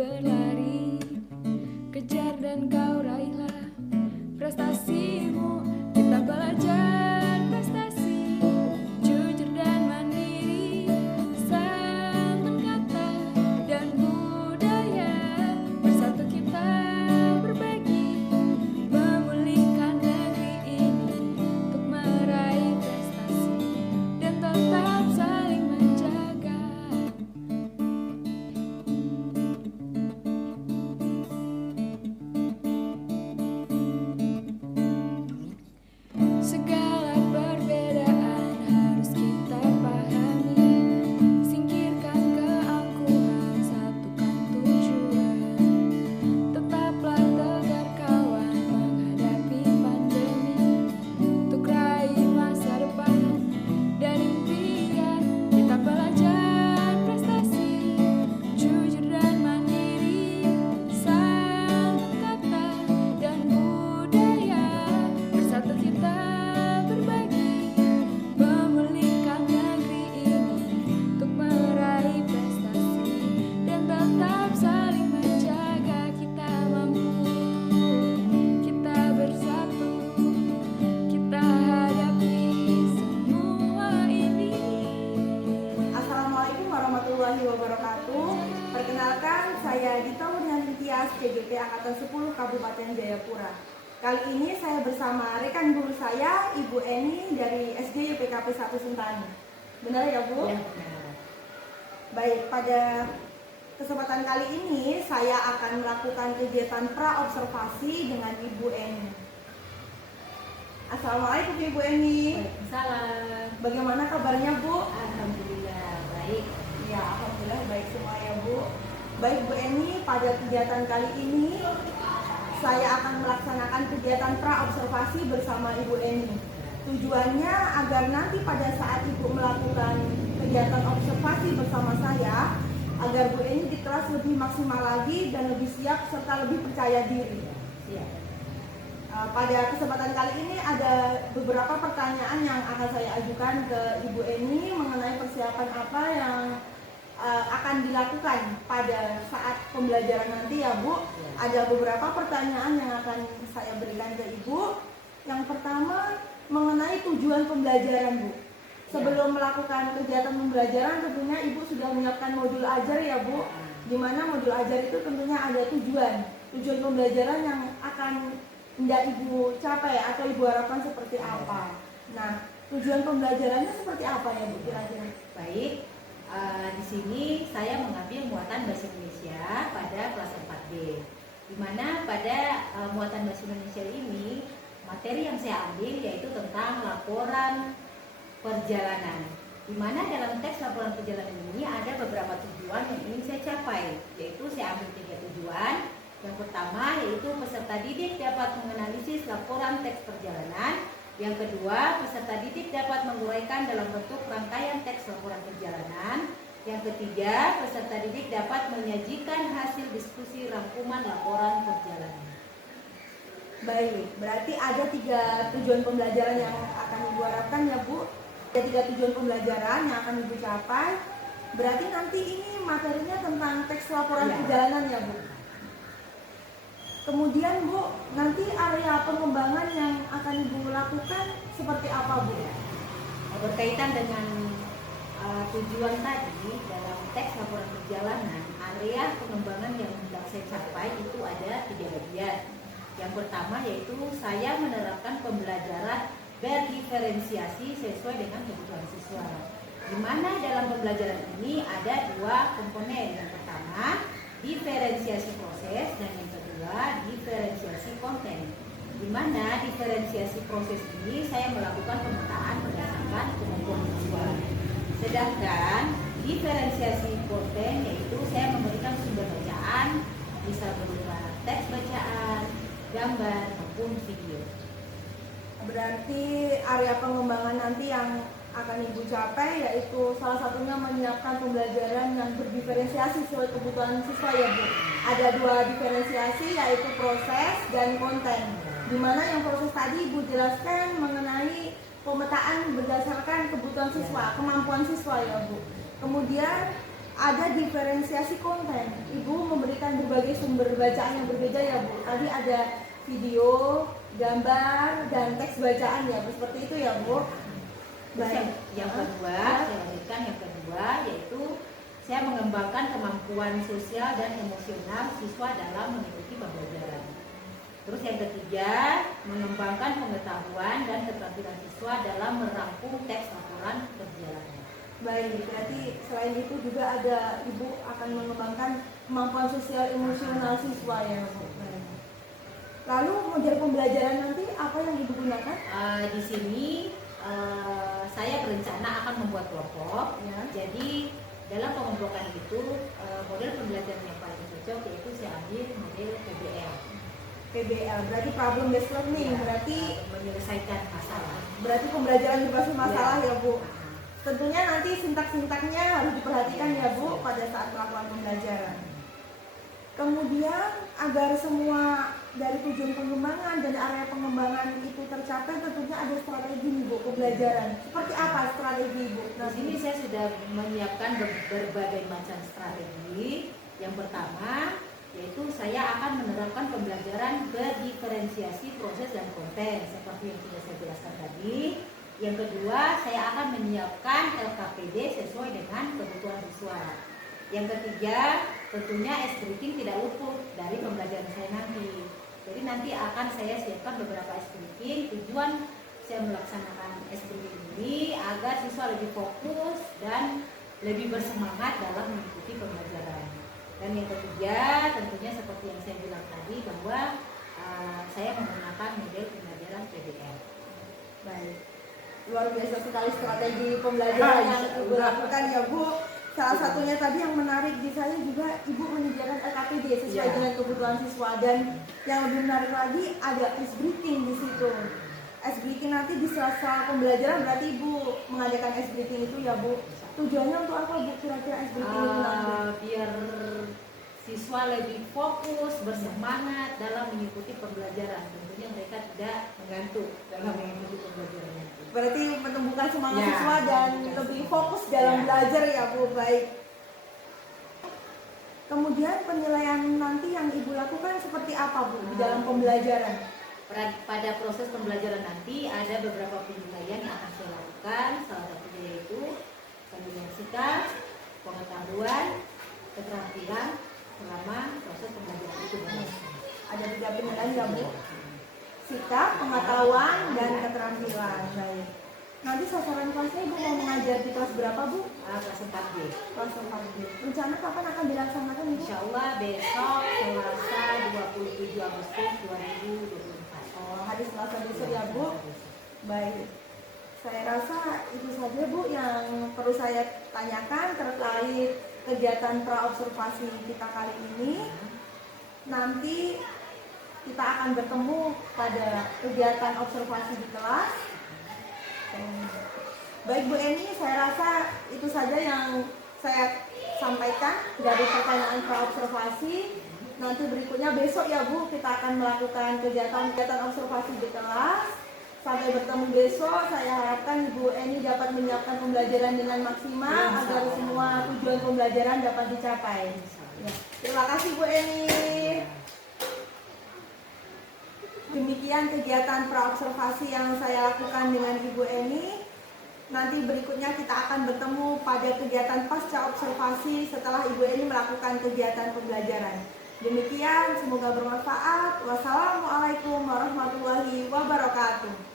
berlari, kejar dan kau raihlah prestasimu. Kita belajar prestasi, jujur dan mandiri, santun kata dan budaya. Bersatu kita berbagi, memulihkan negeri ini untuk meraih prestasi dan tetap saling menjaga. Segala perbedaan harus kita pahami, singkirkan keangkuhan, satukan tujuan. Tetaplah tegar kawan menghadapi pandemi, untuk raih masa depan dan impian. Kita belajar prestasi, jujur dan mandiri, santun kata dan budaya. Bersatu kita berbagi, memulihkan negeri ini untuk meraih prestasi dan tetap saling menjaga. Kita mampu, kita bersatu, kita hadapi semua ini. Assalamualaikum warahmatullahi wabarakatuh. Perkenalkan, saya Dita Murniani Tias, CGP Angkatan 10 Kabupaten Jayapura. Kali ini saya bersama rekan guru saya, Ibu Eni dari SD YPKP 1 Sentani. Benar ya, Bu? Ya, benar. Baik, pada kesempatan kali ini saya akan melakukan kegiatan pra-observasi dengan Ibu Eni. Assalamualaikum Ibu Eni. Waalaikumsalam. Bagaimana kabarnya, Bu? Alhamdulillah baik. Ya, alhamdulillah baik semua ya, Bu. Baik Bu Eni, pada kegiatan kali ini saya akan melaksanakan kegiatan pra-observasi bersama Ibu Eni. Tujuannya agar nanti pada saat Ibu melakukan kegiatan observasi bersama saya, agar Bu Eni di kelas lebih maksimal lagi dan lebih siap serta lebih percaya diri. Siap. Pada kesempatan kali ini ada beberapa pertanyaan yang akan saya ajukan ke Ibu Eni mengenai persiapan apa yang akan dilakukan pada saat pembelajaran nanti ya, Bu. Ada beberapa pertanyaan yang akan saya berikan ke Ibu. Yang pertama mengenai tujuan pembelajaran, Bu. Sebelum melakukan kegiatan pembelajaran tentunya Ibu sudah menyiapkan modul ajar ya, Bu. Di mana modul ajar itu tentunya ada tujuan pembelajaran yang akan hendak Ibu capai atau Ibu harapkan seperti apa. Nah, tujuan pembelajarannya seperti apa ya, Bu, kira-kira? Baik. Di sini saya mengambil muatan bahasa Indonesia pada kelas 4B. Di mana pada muatan bahasa Indonesia ini materi yang saya ambil yaitu tentang laporan perjalanan. Di mana dalam teks laporan perjalanan ini ada beberapa tujuan yang ingin saya capai, yaitu saya ambil 3 tujuan. Yang pertama yaitu peserta didik dapat menganalisis laporan teks perjalanan. Yang kedua, peserta didik dapat menguraikan dalam bentuk rangkaian teks laporan perjalanan. Yang ketiga, peserta didik dapat menyajikan hasil diskusi rangkuman laporan perjalanan. Baik, berarti ada 3 tujuan pembelajaran yang akan Ibu harapkan ya, Bu. Ada 3 tujuan pembelajaran yang akan Ibu capai. Berarti nanti ini materinya tentang teks laporan perjalanan ya, Bu. Kemudian, Bu, nanti area pengembangan yang akan Ibu lakukan seperti apa, Bu? Berkaitan dengan tujuan tadi dalam teks laporan perjalanan, area pengembangan yang hendak saya capai itu ada 3 bagian. Yang pertama yaitu saya menerapkan pembelajaran berdiferensiasi sesuai dengan kebutuhan siswa. Di mana dalam pembelajaran ini ada 2 komponen. Yang pertama, diferensiasi proses, dan yang kedua, diferensiasi konten. Di mana diferensiasi proses ini saya melakukan pemetaan berdasarkan kemampuan siswa. Sedangkan diferensiasi konten yaitu saya memberikan sumber bacaan, bisa berupa teks bacaan, gambar maupun video. Berarti area pengembangan nanti yang akan Ibu capai yaitu salah satunya menyiapkan pembelajaran yang berdiferensiasi sesuai kebutuhan siswa ya, Bu. Ada 2 diferensiasi yaitu proses dan konten. Di mana yang proses tadi Ibu jelaskan mengenai pemetaan berdasarkan kebutuhan siswa, kemampuan siswa ya, Bu. Kemudian ada diferensiasi konten. Ibu memberikan sumber bacaan yang berbeda ya Bu. Tadi ada video, gambar, dan teks bacaan ya Bu. Seperti itu ya Bu. Baik. Yang kedua, saya lanjutkan yang kedua, yaitu saya mengembangkan kemampuan sosial dan emosional siswa dalam mengikuti pembelajaran. Terus yang ketiga, mengembangkan pengetahuan dan keterampilan siswa dalam merangkum teks laporan perjalanan. Baik, berarti selain itu juga ada Ibu akan mengembangkan kemampuan sosial emosional siswa ya Bu. Baik. Lalu model pembelajaran nanti apa yang Ibu gunakan? Di sini saya berencana akan membuat kelompok. Ya. Jadi dalam pengelompokan itu model pembelajaran yang paling cocok yaitu saya ambil model PBL. PBL berarti problem based learning, Ya, berarti menyelesaikan masalah. berarti pembelajaran berbasis masalah ya Bu. Nah, Tentunya nanti sintak-sintaknya harus diperhatikan ya Bu pada saat melakukan pembelajaran. Kemudian agar semua dari tujuan pengembangan dan area pengembangan itu tercapai, tentunya ada strategi nih Bu pembelajaran. Seperti apa strategi Bu? Di sini saya sudah menyiapkan berbagai macam strategi. Yang pertama yaitu saya akan menerapkan pembelajaran berdiferensiasi proses dan konten seperti yang sudah saya jelaskan tadi. Yang kedua, saya akan menyiapkan LKPD sesuai dengan kebutuhan siswa. Yang ketiga, tentunya S-Briefing tidak luput dari pembelajaran saya nanti. Jadi nanti akan saya siapkan beberapa S-Briefing. Tujuan saya melaksanakan S-Briefing ini agar siswa lebih fokus dan lebih bersemangat dalam mengikuti pembelajaran. Dan yang ketiga, tentunya seperti yang saya bilang tadi bahwa saya menggunakan model pembelajaran PBL. Baik. Luar biasa sekali strategi pembelajaran yang Ibu lakukan ya Bu. Salah satunya tadi yang menarik di saya juga Ibu menyediakan LKPD sesuai dengan kebutuhan siswa, dan yang lebih menarik lagi ada S-Briefing di situ. S-Briefing nanti di sela-sela pembelajaran berarti Ibu mengadakan S-Briefing itu ya Bu. Tujuannya untuk apa Bu kira-kira S-Briefing itu nanti? Biar siswa lebih fokus, bersemangat dalam mengikuti pembelajaran. Tentunya mereka tidak mengantuk dalam mengikuti pembelajaran. Berarti menumbuhkan semangat Ya, siswa dan lebih fokus dalam belajar ya Bu. Baik. Kemudian penilaian nanti yang Ibu lakukan seperti apa Bu di dalam pembelajaran? Pada proses pembelajaran nanti ada beberapa penilaian yang akan saya lakukan. Salah satunya yaitu penilaian sikap, pengetahuan, keterampilan selama proses pembelajaran itu berlangsung. Ada 3 penilaian ya Bu. Sikap, pengetahuan, dan keterampilan. Baik. Nanti sasaran kelasnya Ibu mau mengajar di kelas berapa Bu? Kelas 4B. Kelas 4B. Rencana kapan akan dilaksanakan Ibu? Insya Allah besok Selasa 27 Agustus 2024. Oh, hari Selasa besok ya Bu. Baik. Saya rasa itu saja Bu yang perlu saya tanyakan terkait kegiatan praobservasi kita kali ini. Nanti kita akan bertemu pada kegiatan observasi di kelas. Baik Bu Eni, saya rasa itu saja yang saya sampaikan dari pertanyaan praobservasi. Nanti berikutnya besok ya Bu, kita akan melakukan kegiatan observasi di kelas. Sampai bertemu besok, saya harapkan Ibu Eni dapat menyiapkan pembelajaran dengan maksimal agar semua tujuan pembelajaran dapat dicapai. Ya. Terima kasih Bu Eni. Demikian kegiatan praobservasi yang saya lakukan dengan Ibu Eni. Nanti berikutnya kita akan bertemu pada kegiatan pasca observasi setelah Ibu Eni melakukan kegiatan pembelajaran. Demikian, semoga bermanfaat. Wassalamualaikum warahmatullahi wabarakatuh.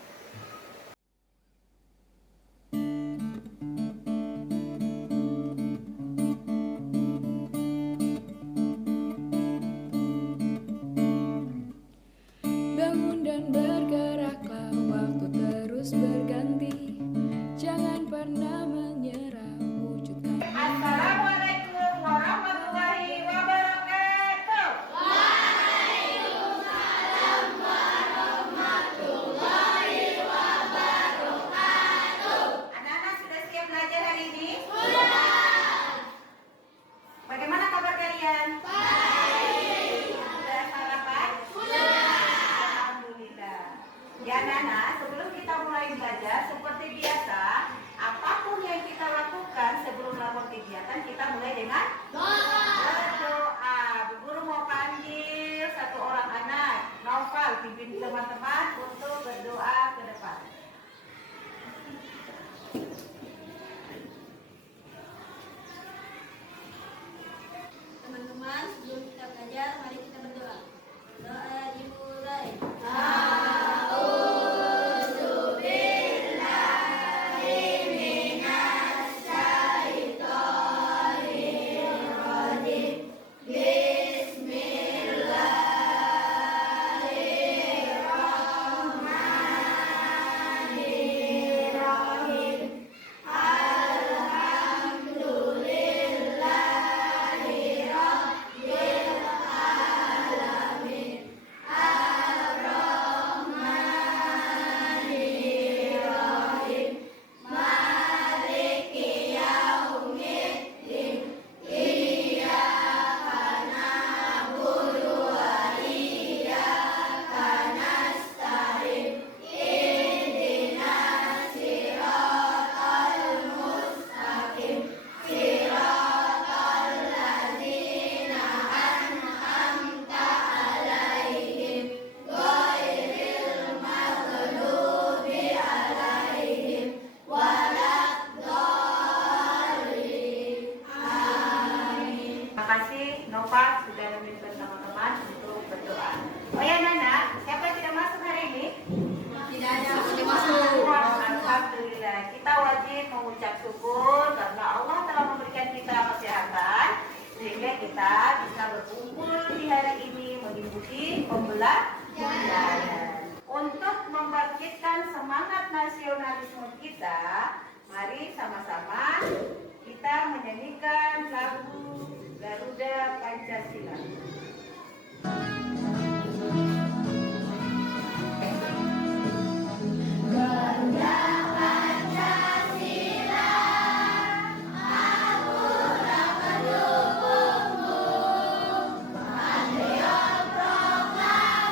Bangun dan bergeraklah, waktu terus berganti. Jangan pernah menyerah, wujudkan. Assalamualaikum warahmatullahi wabarakatuh. Waalaikumsalam warahmatullahi sudah meminta teman-teman untuk berdoa. Oh ya Nana, siapa yang tidak masuk hari ini? Tidak ada yang tidak masuk. Alhamdulillah, kita wajib mengucap syukur karena Allah telah memberikan kita kesehatan sehingga kita bisa berkumpul di hari ini mengikuti pembelajaran. Untuk membangkitkan semangat nasionalisme kita, mari sama-sama kita menyanyikan lagu Garuda Pancasila. Garuda Pancasila, akulah pendukungmu, patriot proklamasi,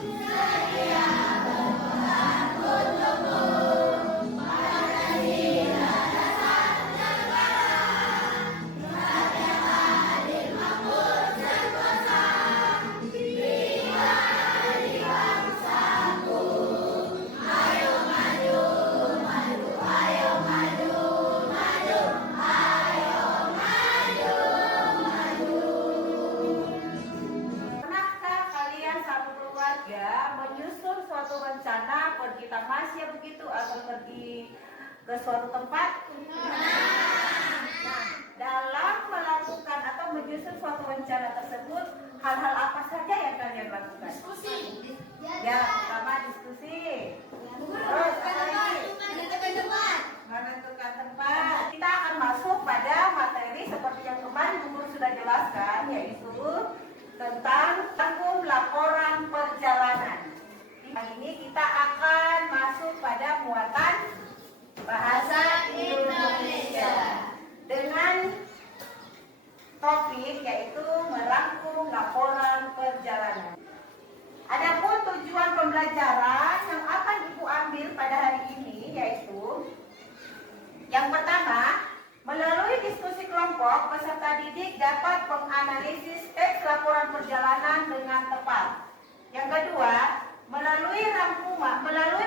setia berpegang untukmu, Pancasila dasar negara, rakyat adil makmur sentosa, pribadi bangsaku. Ayo maju, maju, ayo maju, maju, ayo maju, maju. Pernahkah kalian satu keluarga menyusun suatu rencana pergi tamasya begitu atau pergi ke suatu tempat? Nah, dalam melakukan atau menyusun suatu rencana tersebut, hal-hal apa saja yang kalian lakukan? Diskusi. Ya, pertama diskusi. Terus apa lagi? Menentukan tempat. Kita akan masuk pada materi seperti yang kemarin Bu Guru sudah jelaskan, yaitu tentang tanggung laporan perjalanan. Kali ini kita akan masuk pada muatan bahasa Indonesia dengan topik yaitu merangkum laporan perjalanan. Adapun tujuan pembelajaran yang akan Ibu ambil pada hari ini yaitu yang pertama, melalui diskusi kelompok, peserta didik dapat menganalisis teks laporan perjalanan dengan tepat. Yang kedua, melalui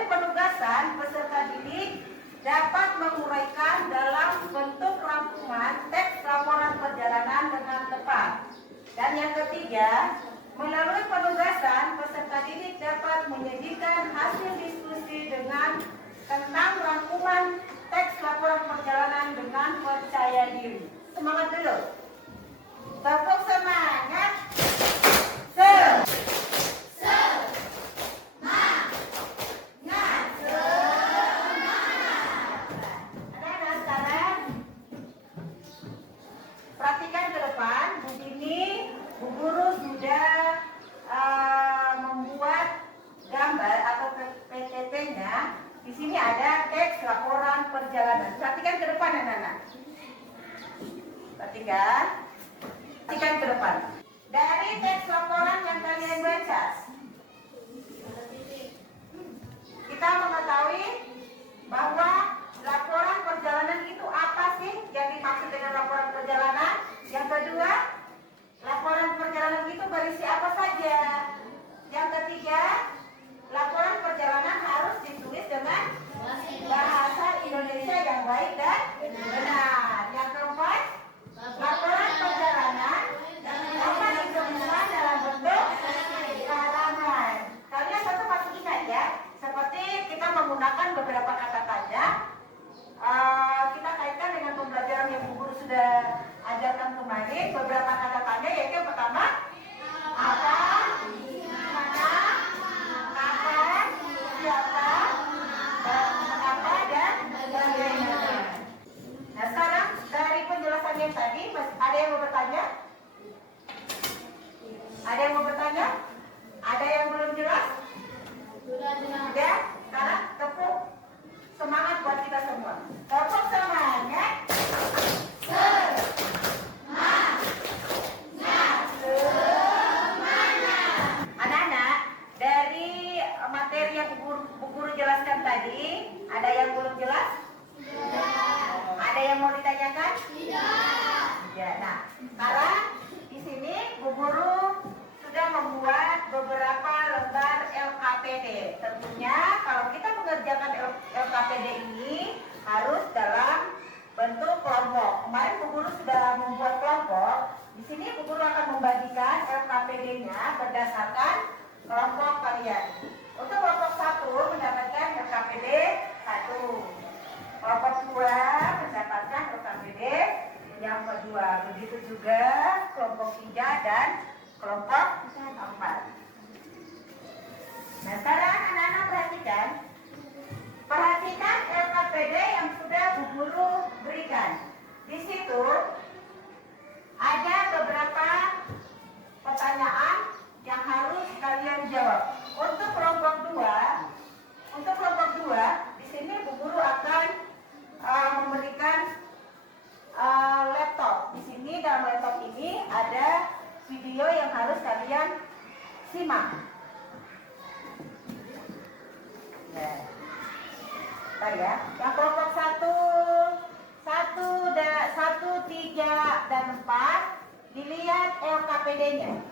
penugasan, peserta didik dapat menguraikan dalam bentuk rangkuman teks laporan perjalanan dengan tepat. Dan yang ketiga, melalui penugasan, peserta didik dapat menyajikan hasil diskusi dengan tentang rangkuman teks laporan perjalanan dengan percaya diri. Semangat dulu. Tepuk semangat. Anak-anak sekarang perhatikan ke depan. Bu Dini, Bu Guru sudah membuat gambar atau PPT-nya. Di sini ada teks laporan perjalanan. Perhatikan ke depan anak-anak. Perhatikan ke depan. Dari teks laporan yang kalian baca, kita mengetahui bahwa laporan perjalanan itu apa sih yang dimaksud dengan laporan perjalanan. Yang kedua, laporan perjalanan itu berisi apa saja. Yang ketiga, laporan perjalanan harus ditulis dengan bahasa Indonesia yang baik dan benar. Yang keempat, laporan perjalanan dapat dituliskan dalam bentuk halaman. Kalian tentu masih ingat ya, seperti kita menggunakan beberapa kata tanda. Kita kaitkan dengan pembelajaran yang Bu Guru sudah ajarkan kemarin. LKPD-nya berdasarkan kelompok kalian. Untuk kelompok 1 mendapatkan LKPD 1, kelompok 2 mendapatkan LKPD yang kedua. Begitu juga kelompok 3 dan kelompok 4. Nah, sekarang anak-anak perhatikan LKPD yang sudah Bu Guru berikan. Di situ ada beberapa pertanyaan yang harus kalian jawab. Untuk kelompok 2, di sini Bu Guru akan memberikan laptop. Di sini dalam laptop ini ada video yang harus kalian simak. Bentar ya. Yang kelompok 1, 3, dan 4 dilihat LKPD-nya.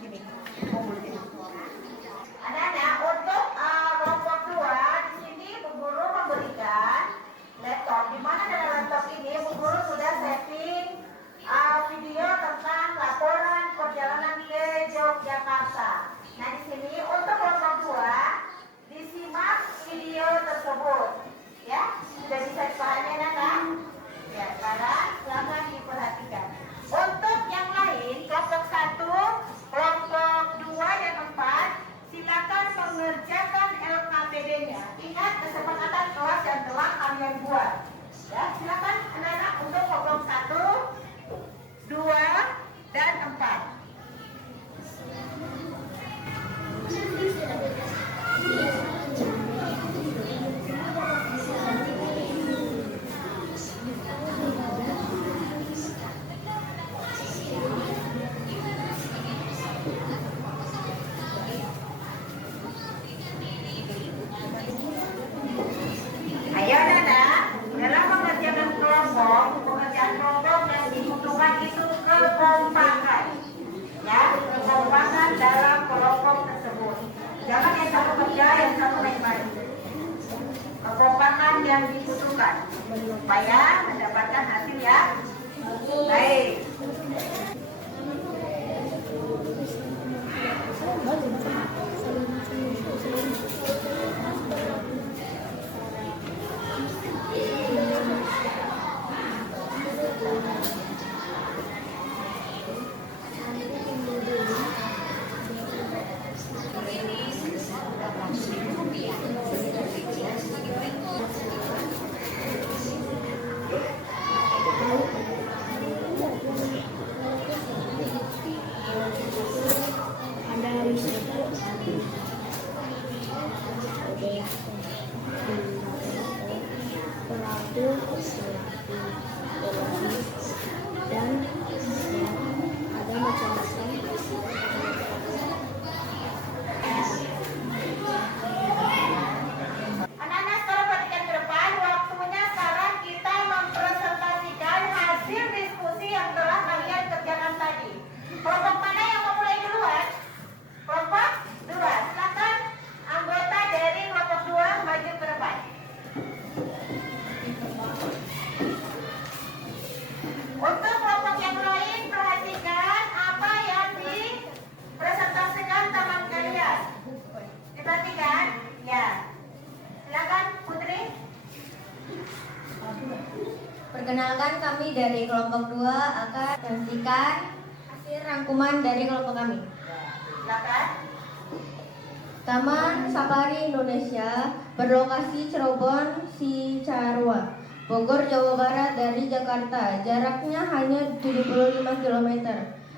Sini. Anak-anak, untuk kelompok 2 di sini Bu Guru memberikan laptop. Di mana dalam laptop ini Bu Guru sudah setting video tentang laporan perjalanan ke Yogyakarta. Nah, di sini untuk kelompok 2 disimak video tersebut. Ya, sudah bisa dipahami anak-anak? Ya, sekarang silakan diperhatikan. Untuk yang lain, kelompok 1, kelompok 2 dan 4, silakan mengerjakan LKPD-nya. Ingat kesepakatan kelas yang telah kalian buat. Ya, silakan anak-anak untuk kelompok 1, 2, dan 4. Ayo anak-anak, dalam pengerjaan kelompok yang dibutuhkan itu kekompakan. Ya, kekompakan dalam kelompok tersebut. Jangan yang satu kerja, yang satu main-main. Kekompakan yang dibutuhkan supaya mendapatkan hasil yang baik. Dan ada macam-macam. Anak-anak sekarang perhatikan ke depan. Waktunya sekarang kita mempresentasikan hasil diskusi yang telah kalian kerjakan tadi. Kelompok mana yang mau mulai duluan? Kelompok 2. Silakan anggota dari kelompok 2 maju ke depan. Untuk kelompok yang lain, perhatikan apa yang dipresentasikan teman kalian. Diperhatikan? Ya. Silakan Putri. Perkenalkan, kami dari kelompok 2 akan menyaksikan hasil rangkuman dari kelompok kami. Silakan. Taman Safari Indonesia berlokasi Cirebon, Cisarua, Bogor, Jawa Barat dari Jakarta. Jaraknya hanya 75 km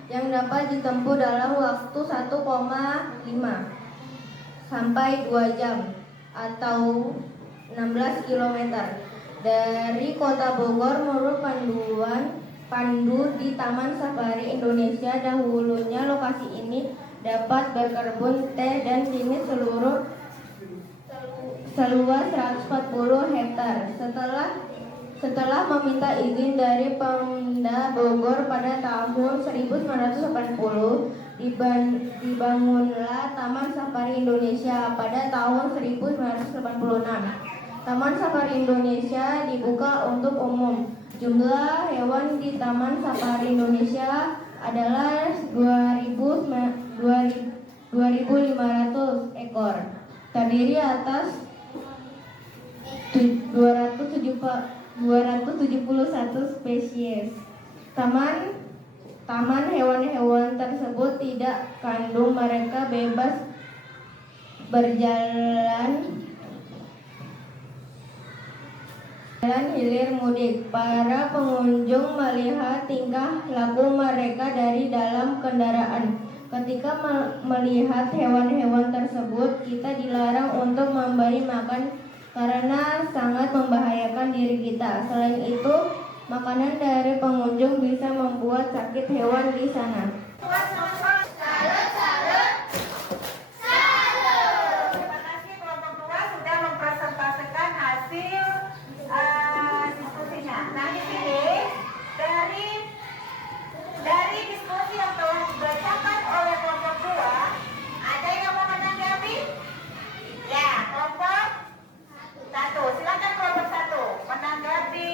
yang dapat ditempuh dalam waktu 1,5 sampai 2 jam atau 16 km. Dari Kota Bogor, menurut pandu di Taman Safari Indonesia, dahulunya lokasi ini dapat berkebun teh dan jenis seluas 140 hektar. Setelah meminta izin dari Pemda Bogor pada tahun 1980, dibangunlah Taman Safari Indonesia pada tahun 1986. Taman Safari Indonesia dibuka untuk umum. Jumlah hewan di Taman Safari Indonesia adalah 2.500 ekor, terdiri atas 271 spesies. Taman hewan-hewan tersebut tidak kandung, mereka bebas berjalan hilir mudik. Para pengunjung melihat tingkah laku mereka dari dalam kendaraan. Ketika melihat hewan-hewan tersebut, kita dilarang untuk memberi makan karena sangat membahayakan diri kita. Selain itu, makanan dari pengunjung bisa membuat sakit hewan di sana. Terima kasih kelompok 2 sudah mempresentasikan hasil diskusinya. Nah, di sini dari diskusi yang telah dibacakan oleh kelompok 2, ada yang mau menanggapi? Ya, kelompok 1. Silakan kelompok 1 menanggapi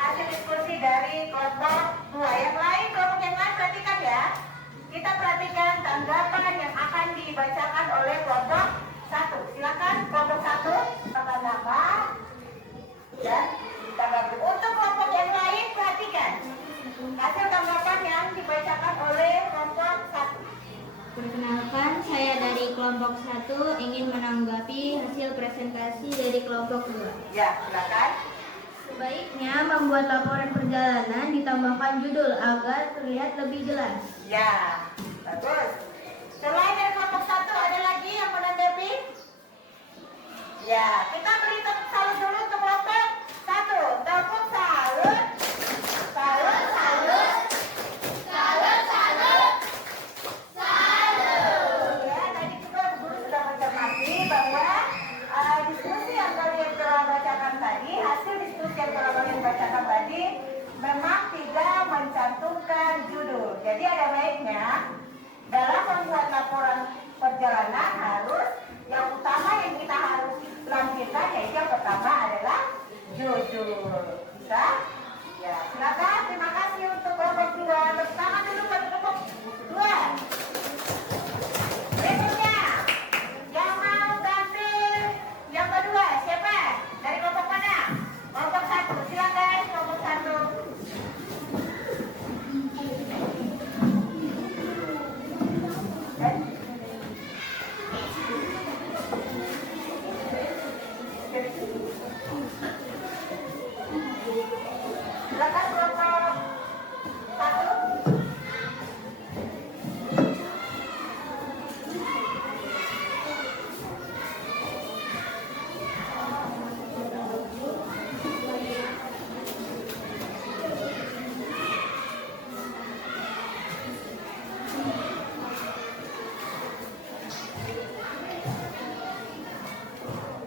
hasil diskusi dari kelompok 2. Yang lain, kelompok yang lain perhatikan ya. Kita perhatikan tanggapan yang akan dibacakan oleh kelompok 1. Silakan kelompok 1 nama dan ditanggapi. Untuk kelompok yang lain perhatikan hasil tanggapan yang dibacakan oleh kelompok 1. Perkenalkan, saya dari kelompok 1 ingin menanggapi hasil presentasi dari kelompok 2. Ya, silakan. Sebaiknya membuat laporan perjalanan ditambahkan judul agar terlihat lebih jelas. Ya, bagus. Selain dari kelompok 1 ada lagi yang menanggapi? Ya, kita beri tepuk salut dulu untuk kelompok 1. Tepuk salut. Salut, salut. Salut, salut. Salut. Ya, tadi juga guru sudah mencermati bahwa diskusi yang kalian telah bacakan tadi, hasil diskusi yang telah kalian bacakan tadi memang tidak mencantumkan judul. Jadi ada baiknya dalam membuat laporan perjalanan harus yang utama yang kita harus lampirkan, yaitu yang pertama adalah judul. Bisa? Ya, silakan. Terima kasih untuk kelompok 2. Bersama dulu buat kelompok 2. Berikutnya, yang mau tampil yang kedua siapa? Dari kelompok mana? Kelompok 1. Silakan kelompok 1. Silakan kelompok 1.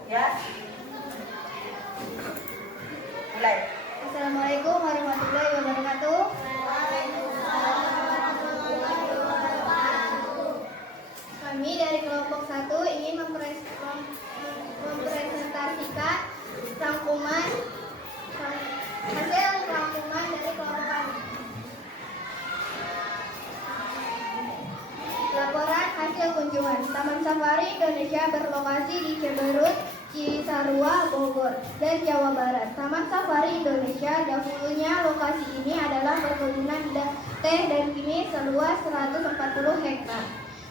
Ya. Mulai. Assalamualaikum warahmatullahi wabarakatuh. Kami dari kelompok 1 ingin mempresentasikan hasil rangkuman dari kelompok kami. Laporan hasil kunjungan. Taman Safari Indonesia berlokasi di Ciberut, Cisarua, Bogor, dan Jawa Barat. Taman Safari Indonesia dahulunya lokasi ini adalah perkebunan teh dan kini seluas 140 hektar.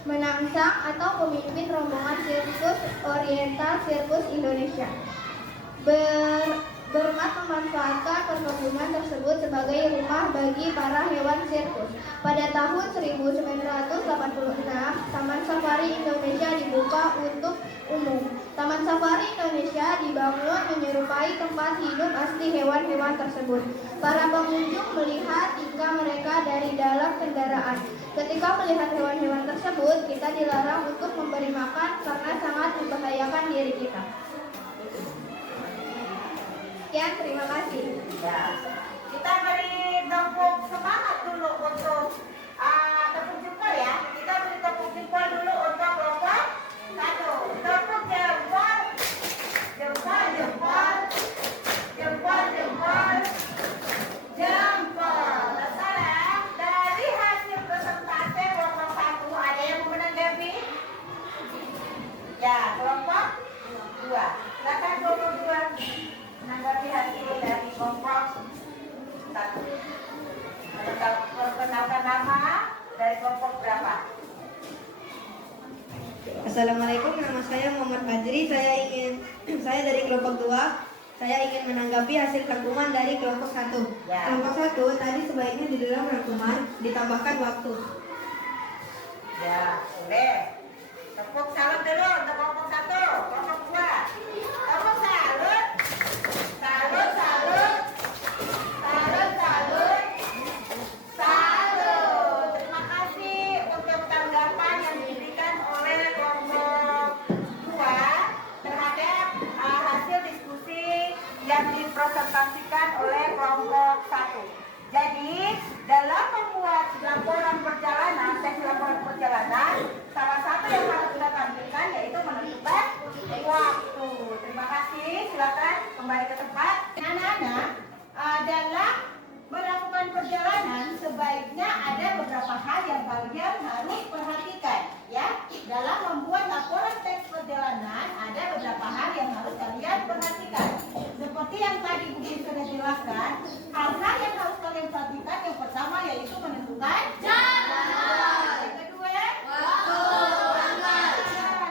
Menangsang atau pemimpin rombongan sirkus Oriental Sirkus Indonesia. Bermat memanfaatkan perkebunan tersebut sebagai rumah bagi para hewan sirkus. Pada tahun 1986, Taman Safari Indonesia dibuka untuk umum. Taman Safari Indonesia dibangun menyerupai tempat hidup asli hewan-hewan tersebut. Para pengunjung melihat tingkah mereka dari dalam kendaraan. Ketika melihat hewan-hewan tersebut, kita dilarang untuk memberi makan karena sangat membahayakan diri kita. Sekian, terima kasih. Ya. Kita beri tepuk semangat dulu untuk tepuk jempol ya. Kita beri tepuk jempol dulu untuk kelompok 1. Tepuk jempol. Jempol, jempol. Jempol, jempol. Jempol. Sekarang dari hasil Assalamualaikum, nama saya Muhammad Fajri. Saya dari kelompok 2. Saya ingin menanggapi hasil rangkuman dari kelompok 1. Ya. Kelompok 1 tadi sebaiknya di dalam rangkuman ditambahkan waktu. Ya, boleh. Tepuk salut dulu untuk kelompok 1, kelompok 2. Tepuk salut. Salut, salut. Salut, salut. Salut. Terima kasih untuk tanggapan yang diberikan oleh kelompok 2 terhadap hasil diskusi yang dipresentasikan oleh kelompok 1. Jadi, dalam membuat laporan perjalanan, teks laporan perjalanan, salah satu yang harus kita tampilkan yaitu menentukan waktu. Terima kasih, silakan kembali ke tempat. Anak-anak, dalam melakukan perjalanan sebaiknya ada beberapa hal yang kalian harus perhatikan, ya. Dalam membuat laporan teks perjalanan ada beberapa hal yang harus kalian perhatikan. Seperti yang tadi Bu sudah jelaskan, hal-hal yang harus kalian perhatikan yang pertama yaitu menentukan jalan. Yang kedua, waktu.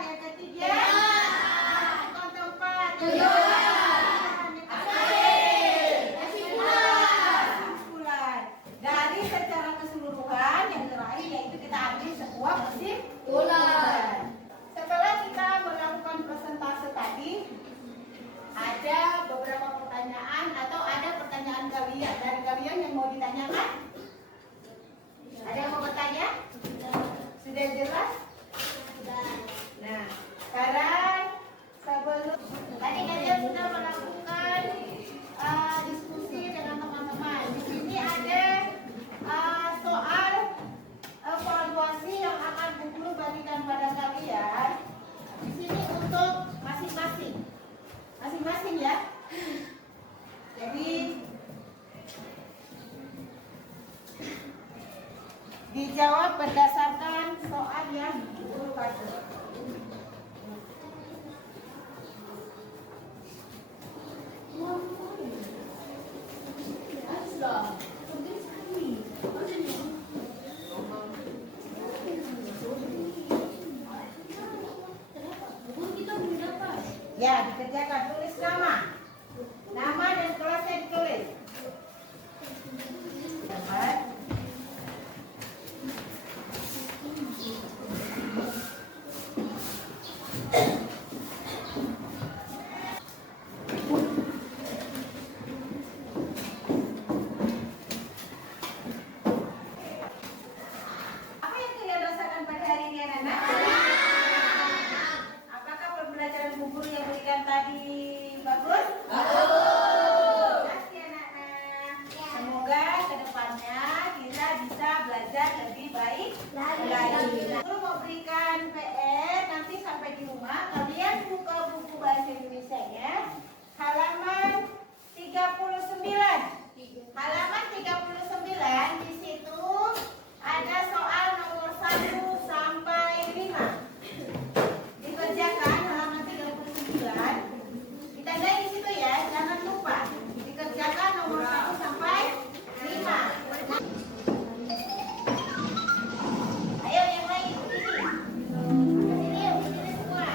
Yang ketiga, menentukan tempat. Dari secara keseluruhan yang terakhir yaitu kita ambil sebuah kesimpulan. Setelah kita melakukan presentasi tadi, ada beberapa pertanyaan atau ada pertanyaan dari kalian yang mau ditanyakan? Ada yang mau bertanya? Sudah jelas? Nah, sekarang sebelum tadi kalian sudah melakukan diskusi dengan teman-teman. Di sini ada soal evaluasi yang akan Bu Guru bagikan pada kalian. Di sini untuk masing-masing ya. Jadi dijawab berdasarkan soal yang Bu Guru bagi. Ya, dikerjakan. Tulis nama dan kelasnya ditulis. Dapat. Apa yang kalian rasakan pada hari ini, anak-anak? Apakah pembelajaran Bu Guru yang berikan tadi bagus? Bagus. Kasih anak-anak. Semoga kedepannya kita bisa belajar lebih baik lagi. Guru mau berikan PR nanti sampai di rumah kalian buka buku bahasa Indonesia-nya halaman 39. Halaman 39 di situ ada soal nomor 1 sampai 5. Dikerjakan halaman 39. Ditandai di situ ya, jangan lupa. Dikerjakan nomor 1 sampai 5. Ayo yang lain berdiri. Berdiri, berdiri semua.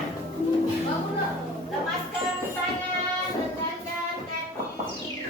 Lepaskan tangan, rendahkan kaki.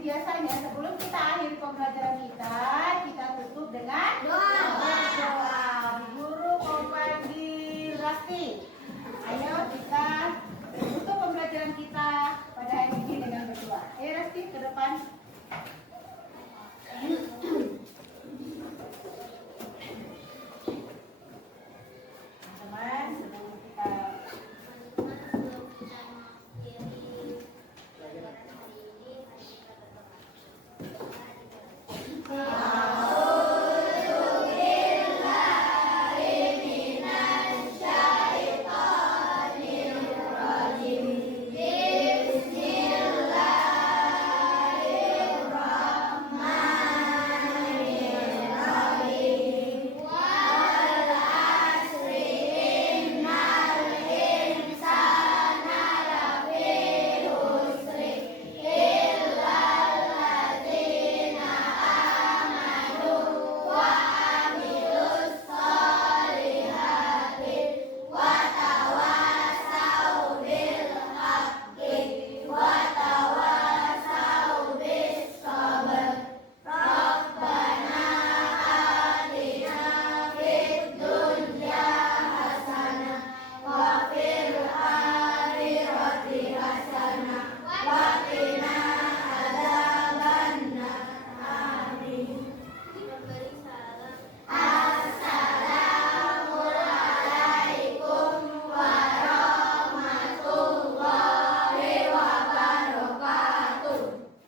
biasanya sebelum kita akhiri pembelajaran kita tutup dengan doa. Guru Kompandi Rasti. Ayo kita tutup pembelajaran kita pada hari ini dengan berdoa. Ayo Rasti ke depan. Teman-teman, sebelum kita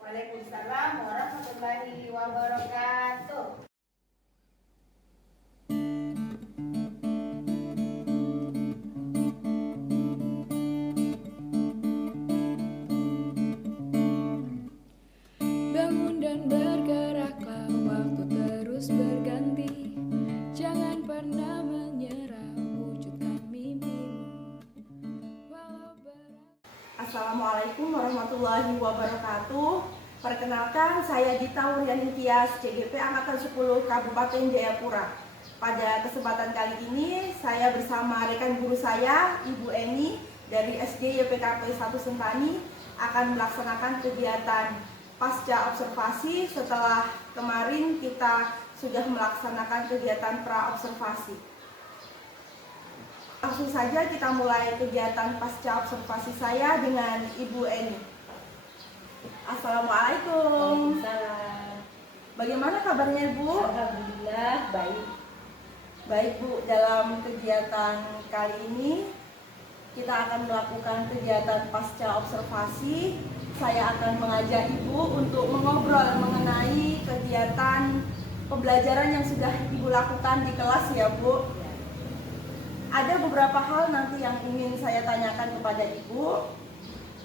Waalaikumsalam warahmatullahi wabarakatuh. Bangun dan bergeraklah, waktu terus berganti. Jangan pernah menyerah, wujudkan mimpimu. Walau berat. Assalamualaikum warahmatullahi wabarakatuh. Perkenalkan, saya Dita Wuryani Tias, CGP Angkatan 10 Kabupaten Jayapura. Pada kesempatan kali ini, saya bersama rekan guru saya, Ibu Eni, dari SD YPKP 1 Sentani, akan melaksanakan kegiatan pasca observasi setelah kemarin kita sudah melaksanakan kegiatan pra-observasi. Langsung saja kita mulai kegiatan pasca observasi saya dengan Ibu Eni. Assalamualaikum. Waalaikumsalam. Bagaimana kabarnya Ibu? Alhamdulillah baik. Baik Bu, dalam kegiatan kali ini kita akan melakukan kegiatan pasca observasi. Saya akan mengajak Ibu untuk mengobrol mengenai kegiatan pembelajaran yang sudah Ibu lakukan di kelas ya Bu. Ada beberapa hal nanti yang ingin saya tanyakan kepada Ibu.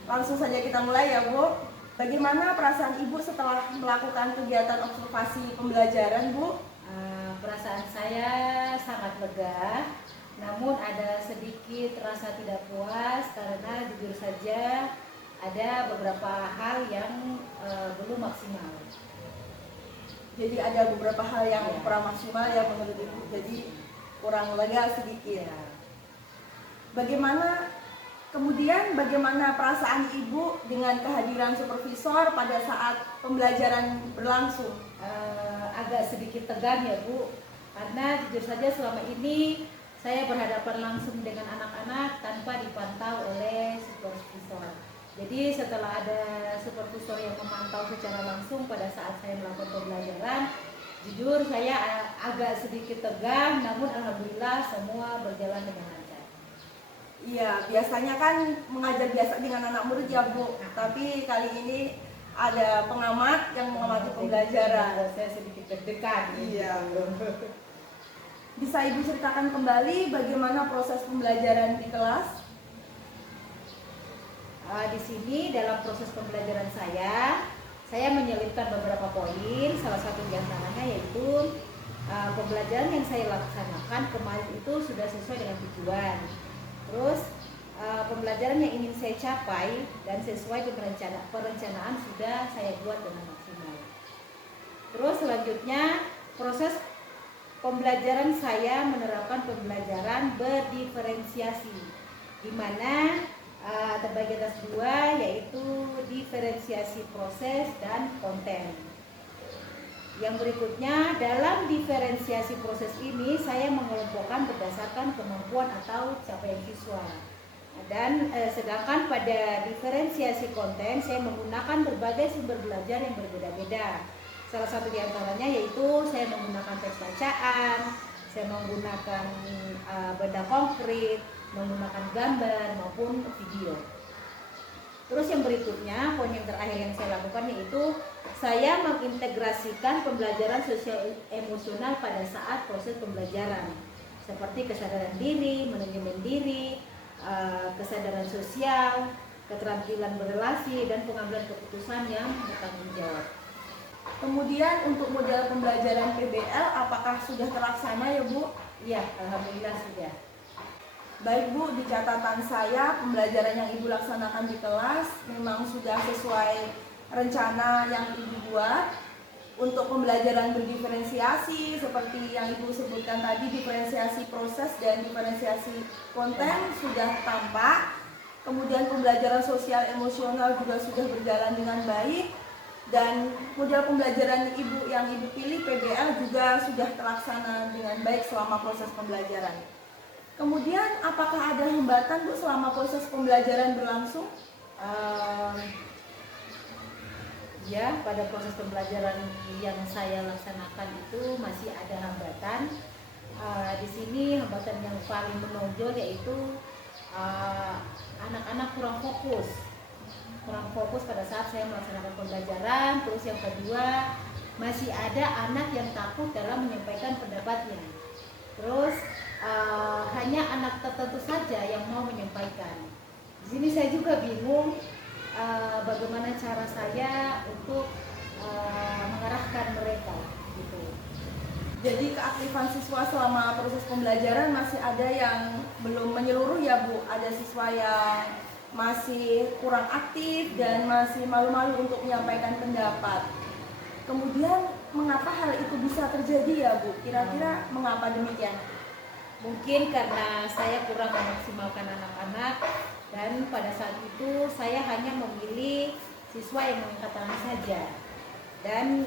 Langsung saja kita mulai ya Bu. Bagaimana perasaan Ibu setelah melakukan kegiatan observasi pembelajaran Bu? Perasaan saya sangat lega, namun ada sedikit rasa tidak puas karena jujur saja ada beberapa hal yang belum maksimal. Jadi ada beberapa hal yang Ya. kurang maksimal yang menurut Ibu, jadi kurang lega sedikit. Bagaimana perasaan Ibu dengan kehadiran supervisor pada saat pembelajaran berlangsung? Agak sedikit tegang ya Bu, karena jujur saja selama ini saya berhadapan langsung dengan anak-anak tanpa dipantau oleh supervisor. Jadi setelah ada supervisor yang memantau secara langsung pada saat saya melakukan pembelajaran, jujur saya agak sedikit tegang, namun alhamdulillah semua berjalan dengan lancar. Iya, biasanya kan mengajar biasa dengan anak murid ya Bu, tapi kali ini ada pengamat yang mengamati pembelajaran. Saya sedikit deg-degan. Iya. Bisa Ibu ceritakan kembali bagaimana proses pembelajaran di kelas? Di sini dalam proses pembelajaran saya menyelipkan beberapa poin. Salah satu di antaranya yaitu pembelajaran yang saya laksanakan kemarin itu sudah sesuai dengan tujuan. Terus pembelajaran yang ingin saya capai dan sesuai dengan perencanaan sudah saya buat dengan maksimal. Terus selanjutnya proses pembelajaran saya menerapkan pembelajaran berdiferensiasi, di mana terbagi atas dua, yaitu diferensiasi proses dan konten. Yang berikutnya, dalam diferensiasi proses ini saya mengelompokkan berdasarkan kemampuan atau capaian siswa. Dan sedangkan pada diferensiasi konten saya menggunakan berbagai sumber belajar yang berbeda-beda. Salah satu di antaranya yaitu saya menggunakan teks bacaan, saya menggunakan benda konkret, menggunakan gambar maupun video. Terus yang berikutnya, poin yang terakhir yang saya lakukan yaitu saya mengintegrasikan pembelajaran sosial emosional pada saat proses pembelajaran, seperti kesadaran diri, manajemen diri, kesadaran sosial, keterampilan berrelasi, dan pengambilan keputusan yang bertanggung jawab. Kemudian untuk model pembelajaran PBL apakah sudah terlaksana ya Bu? Iya, alhamdulillah sudah. Baik Bu, di catatan saya pembelajaran yang Ibu laksanakan di kelas memang sudah sesuai rencana yang Ibu buat. Untuk pembelajaran berdiferensiasi seperti yang Ibu sebutkan tadi, diferensiasi proses dan diferensiasi konten sudah tampak. Kemudian pembelajaran sosial emosional juga sudah berjalan dengan baik. Dan model pembelajaran Ibu yang Ibu pilih PBL juga sudah terlaksana dengan baik selama proses pembelajaran. Kemudian apakah ada hambatan Bu selama proses pembelajaran berlangsung? Ya, pada proses pembelajaran yang saya laksanakan itu masih ada hambatan. Di sini hambatan yang paling menonjol yaitu anak-anak kurang fokus pada saat saya melaksanakan pembelajaran. Terus yang kedua, masih ada anak yang takut dalam menyampaikan pendapatnya. Terus hanya anak tertentu saja yang mau menyampaikan. Di sini saya juga bingung bagaimana cara saya untuk mengarahkan mereka gitu. Jadi keaktifan siswa selama proses pembelajaran masih ada yang belum menyeluruh ya Bu. Ada siswa yang masih kurang aktif dan masih malu-malu untuk menyampaikan pendapat. Kemudian mengapa hal itu bisa terjadi ya Bu? Kira-kira mengapa demikian? Mungkin karena saya kurang memaksimalkan anak-anak, dan pada saat itu saya hanya memilih siswa yang mengangkat tangan saja dan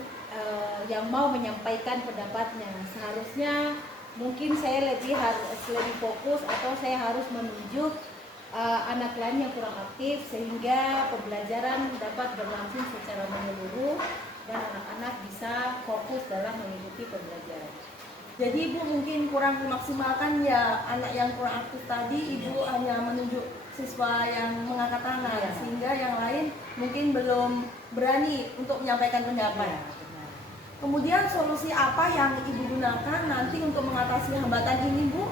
yang mau menyampaikan pendapatnya. Seharusnya mungkin saya harus lebih fokus, atau saya harus menunjuk anak lain yang kurang aktif sehingga pembelajaran dapat berlangsung secara menyeluruh dan anak-anak bisa fokus dalam mengikuti pembelajaran. Jadi Ibu mungkin kurang memaksimalkan ya anak yang kurang aktif tadi. Ibu hanya menunjuk siswa yang mengangkat tangan, sehingga yang lain mungkin belum berani untuk menyampaikan pendapat. Kemudian solusi apa yang Ibu gunakan nanti untuk mengatasi hambatan ini Bu?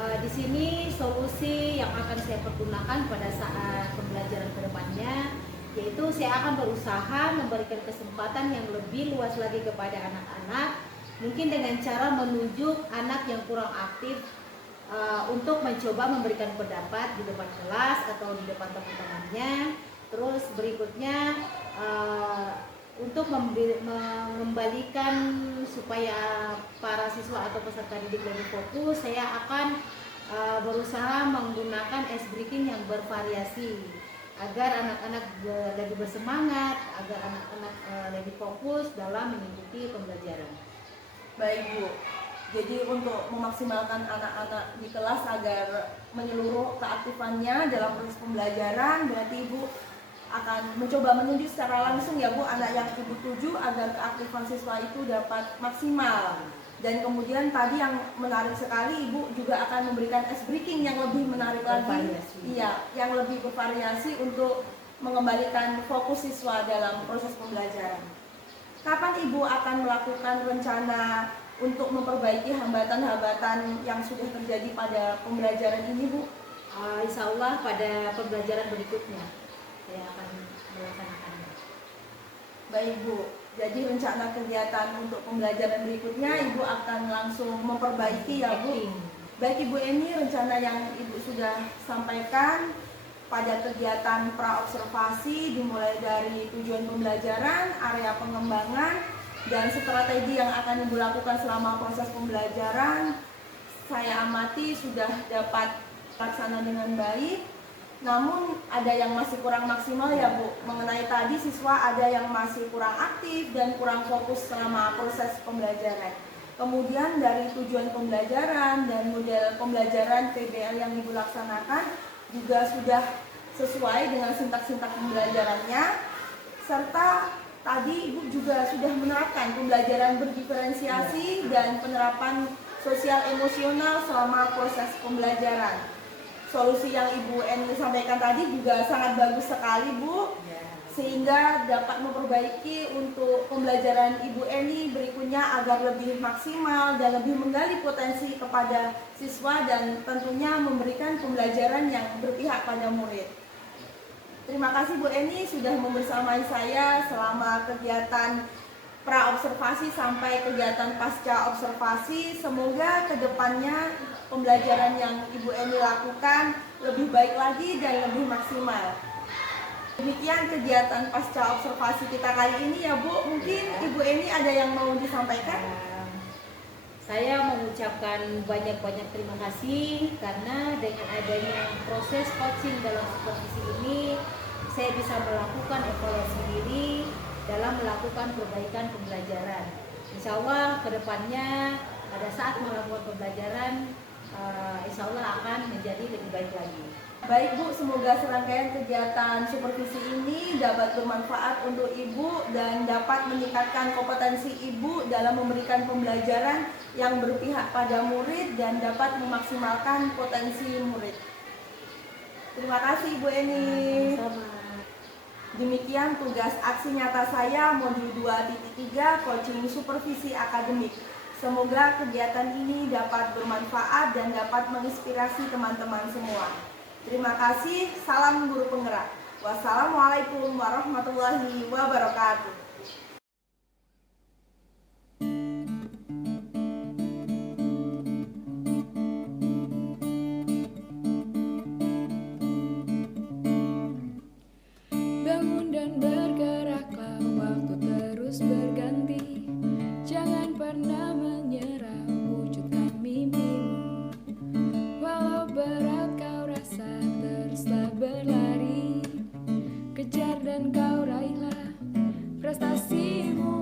Di sini solusi yang akan saya pergunakan pada saat pembelajaran kedepannya, yaitu saya akan berusaha memberikan kesempatan yang lebih luas lagi kepada anak-anak, mungkin dengan cara menunjuk anak yang kurang aktif untuk mencoba memberikan pendapat di depan kelas atau di depan teman-temannya. Terus berikutnya untuk mengembalikan supaya para siswa atau peserta didik lebih fokus, saya akan berusaha menggunakan ice breaking yang bervariasi agar anak-anak lebih bersemangat, agar anak-anak lebih fokus dalam mengikuti pembelajaran. Baik Bu, jadi untuk memaksimalkan anak-anak di kelas agar menyeluruh keaktifannya dalam proses pembelajaran, berarti Ibu akan mencoba menunjuk secara langsung ya Bu anak yang Ibu tuju agar keaktifan siswa itu dapat maksimal. Dan kemudian tadi yang menarik sekali, Ibu juga akan memberikan ice breaking yang lebih menarik lagi. Iya, yang lebih bervariasi untuk mengembalikan fokus siswa dalam proses pembelajaran. Kapan Ibu akan melakukan rencana untuk memperbaiki hambatan-hambatan yang sudah terjadi pada pembelajaran ini Bu? Insya Allah pada pembelajaran berikutnya saya akan melaksanakannya. Baik Bu, jadi rencana kegiatan untuk pembelajaran berikutnya Ibu akan langsung memperbaiki ya Bu. Baik Ibu Eni, rencana yang Ibu sudah sampaikan pada kegiatan praobservasi dimulai dari tujuan pembelajaran, area pengembangan, dan strategi yang akan Ibu lakukan selama proses pembelajaran, saya amati sudah dapat terlaksana dengan baik. Namun ada yang masih kurang maksimal ya Bu. Mengenai tadi siswa ada yang masih kurang aktif dan kurang fokus selama proses pembelajaran. Kemudian dari tujuan pembelajaran dan model pembelajaran PBL yang Ibu laksanakan juga sudah sesuai dengan sintak-sintak pembelajarannya. Serta tadi Ibu juga sudah menerapkan pembelajaran berdiferensiasi dan penerapan sosial emosional selama proses pembelajaran. Solusi yang Ibu Eni sampaikan tadi juga sangat bagus sekali Bu, sehingga dapat memperbaiki untuk pembelajaran Ibu Eni berikutnya agar lebih maksimal dan lebih menggali potensi kepada siswa dan tentunya memberikan pembelajaran yang berpihak pada murid. Terima kasih Bu Eni sudah membersamai saya selama kegiatan pra-observasi sampai kegiatan pasca observasi. Semoga kedepannya pembelajaran yang Ibu Eni lakukan lebih baik lagi dan lebih maksimal. Demikian kegiatan pasca observasi kita kali ini ya Bu. Mungkin Ibu Eni ada yang mau disampaikan? Saya mengucapkan banyak-banyak terima kasih karena dengan adanya proses coaching dalam supervisi ini, saya bisa melakukan evaluasi diri dalam melakukan perbaikan pembelajaran. Insya Allah kedepannya pada saat melakukan pembelajaran, insya Allah akan menjadi lebih baik lagi. Baik Bu, semoga serangkaian kegiatan supervisi ini dapat bermanfaat untuk Ibu dan dapat meningkatkan kompetensi Ibu dalam memberikan pembelajaran yang berpihak pada murid dan dapat memaksimalkan potensi murid. Terima kasih Ibu Eni. Sama. Demikian tugas aksi nyata saya modul 2.3 coaching supervisi akademik. Semoga kegiatan ini dapat bermanfaat dan dapat menginspirasi teman-teman semua. Terima kasih, salam guru penggerak. Wassalamualaikum warahmatullahi wabarakatuh. Bangun dan bergeraklah, waktu terus berganti. Jangan pernah menyerah, wujudkan mimpimu. Walau berat kau rasa, teruslah berlari. Kejar dan kau raihlah prestasimu.